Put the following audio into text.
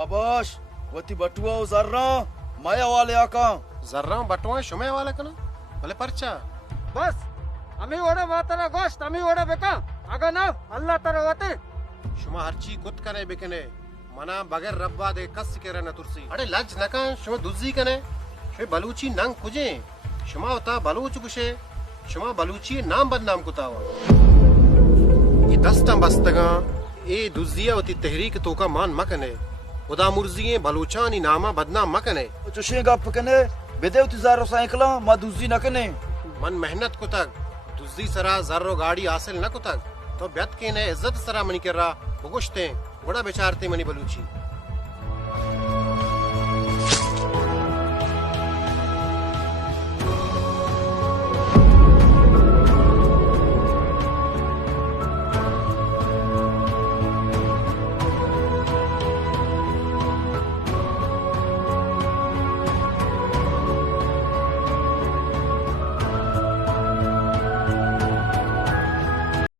अबाश वती बटुआ जर्रा माया वाले आका जर्रा बटुआ शुमे वाले कना भले परचा बस अमी ओडे मातरा गोश्त अमी ओडे बेका आगा ना अल्लाह तारा वते शुमा हरची कुत करे बेकने मना बगैर रब्बा दे कस के रहना तुरसी अरे लज नका शुमा दुजी कने शे बलूची नंग कुजे शुमा होता बलूच कुशे शुमा बलूची नाम बदनाम कुतावा ये दस्ता बस्तगा ए दुजिया होती तहरीक तो का मान मकने खुदा मुर्जिए बलूचानी नामा बदनाम मकने चुशे गप कने बेदेव तिजारो साइकला मा दुजी नकने मन मेहनत को तक दुजी सरा जर्रो गाड़ी हासिल न को तक तो ब्यत के ने इज्जत सरा मनी कर रहा बुगुश्ते बड़ा बेचारते मनी बलूची